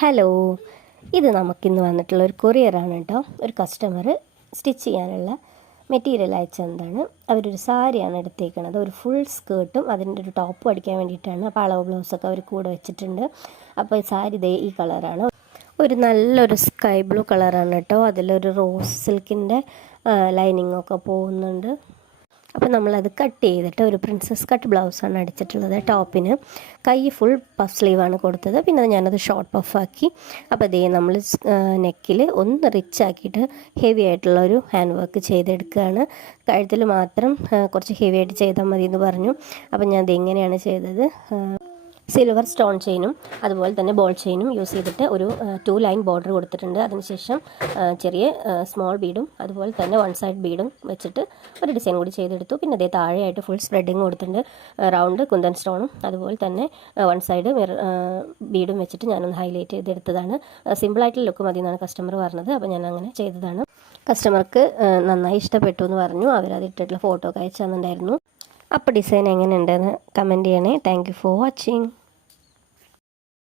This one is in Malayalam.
ഹലോ, ഇത് നമുക്കിന്ന് വന്നിട്ടുള്ള ഒരു കൊറിയറാണ് കേട്ടോ. ഒരു കസ്റ്റമർ സ്റ്റിച്ച് ചെയ്യാനുള്ള മെറ്റീരിയൽ അയച്ചെന്താണ്. അവരൊരു സാരിയാണ് എടുത്തേക്കണത്. ഒരു ഫുൾ സ്കേർട്ടും അതിൻ്റെ ഒരു ടോപ്പും അടിക്കാൻ വേണ്ടിയിട്ടാണ്. അപ്പോൾ അളവ് ബ്ലൗസൊക്കെ അവർ കൂടെ വെച്ചിട്ടുണ്ട്. അപ്പോൾ ഈ സാരി ദേ ഈ കളറാണ്. ഒരു നല്ലൊരു സ്കൈ ബ്ലൂ കളറാണ് കേട്ടോ. അതിലൊരു റോസ് സിൽക്കിൻ്റെ ലൈനിങ്ങൊക്കെ പോകുന്നുണ്ട്. അപ്പോൾ നമ്മളത് കട്ട് ചെയ്തിട്ട് ഒരു പ്രിൻസസ് കട്ട് ബ്ലൗസാണ് അടിച്ചിട്ടുള്ളത്. ടോപ്പിന് കൈ ഫുൾ പഫ് സ്ലീവാണ് കൊടുത്തത്. പിന്നെ ഞാനത് ഷോർട്ട് പഫാക്കി. അപ്പോൾ അതേ നമ്മൾ നെക്കിൽ ഒന്ന് റിച്ച് ആക്കിയിട്ട് ഹെവി ആയിട്ടുള്ള ഒരു ഹാൻഡ് വർക്ക് ചെയ്തെടുക്കുകയാണ്. കഴുത്തിൽ മാത്രം കുറച്ച് ഹെവി ആയിട്ട് ചെയ്താൽ മതി എന്ന് പറഞ്ഞു. അപ്പോൾ ഞാൻ അതെങ്ങനെയാണ് ചെയ്തത്, സിൽവർ സ്റ്റോൺ ചെയിനും അതുപോലെ തന്നെ ബോൾ ചെയിനും യൂസ് ചെയ്തിട്ട് ഒരു 2 ലൈൻ ബോർഡർ കൊടുത്തിട്ടുണ്ട്. അതിനുശേഷം ചെറിയ സ്മോൾ ബീഡും അതുപോലെ തന്നെ 1 സൈഡ് ബീഡും വെച്ചിട്ട് ഒരു ഡിസൈൻ കൂടി ചെയ്തെടുത്തു. പിന്നെ അതേ താഴെയായിട്ട് ഫുൾ സ്പ്രെഡിങ് കൊടുത്തിട്ടുണ്ട്. റൗണ്ട് കുന്തൻ സ്റ്റോണും അതുപോലെ തന്നെ 1 സൈഡ് ബീഡും വെച്ചിട്ട് ഞാനൊന്ന് ഹൈലൈറ്റ് ചെയ്തെടുത്തതാണ്. സിമ്പിളായിട്ടുള്ള ലുക്ക് മതി എന്നാണ് കസ്റ്റമർ പറഞ്ഞത്. അപ്പോൾ ഞാൻ അങ്ങനെ ചെയ്തതാണ്. കസ്റ്റമർക്ക് നന്നായി ഇഷ്ടപ്പെട്ടു എന്ന് പറഞ്ഞു. അവരത് ഇട്ടിട്ടുള്ള ഫോട്ടോ ഒക്കെ അയച്ചു തന്നിട്ടുണ്ടായിരുന്നു. അപ്പോൾ ഡിസൈൻ എങ്ങനെയുണ്ടെന്ന് കമൻറ്റ് ചെയ്യണേ. Thank you for watching.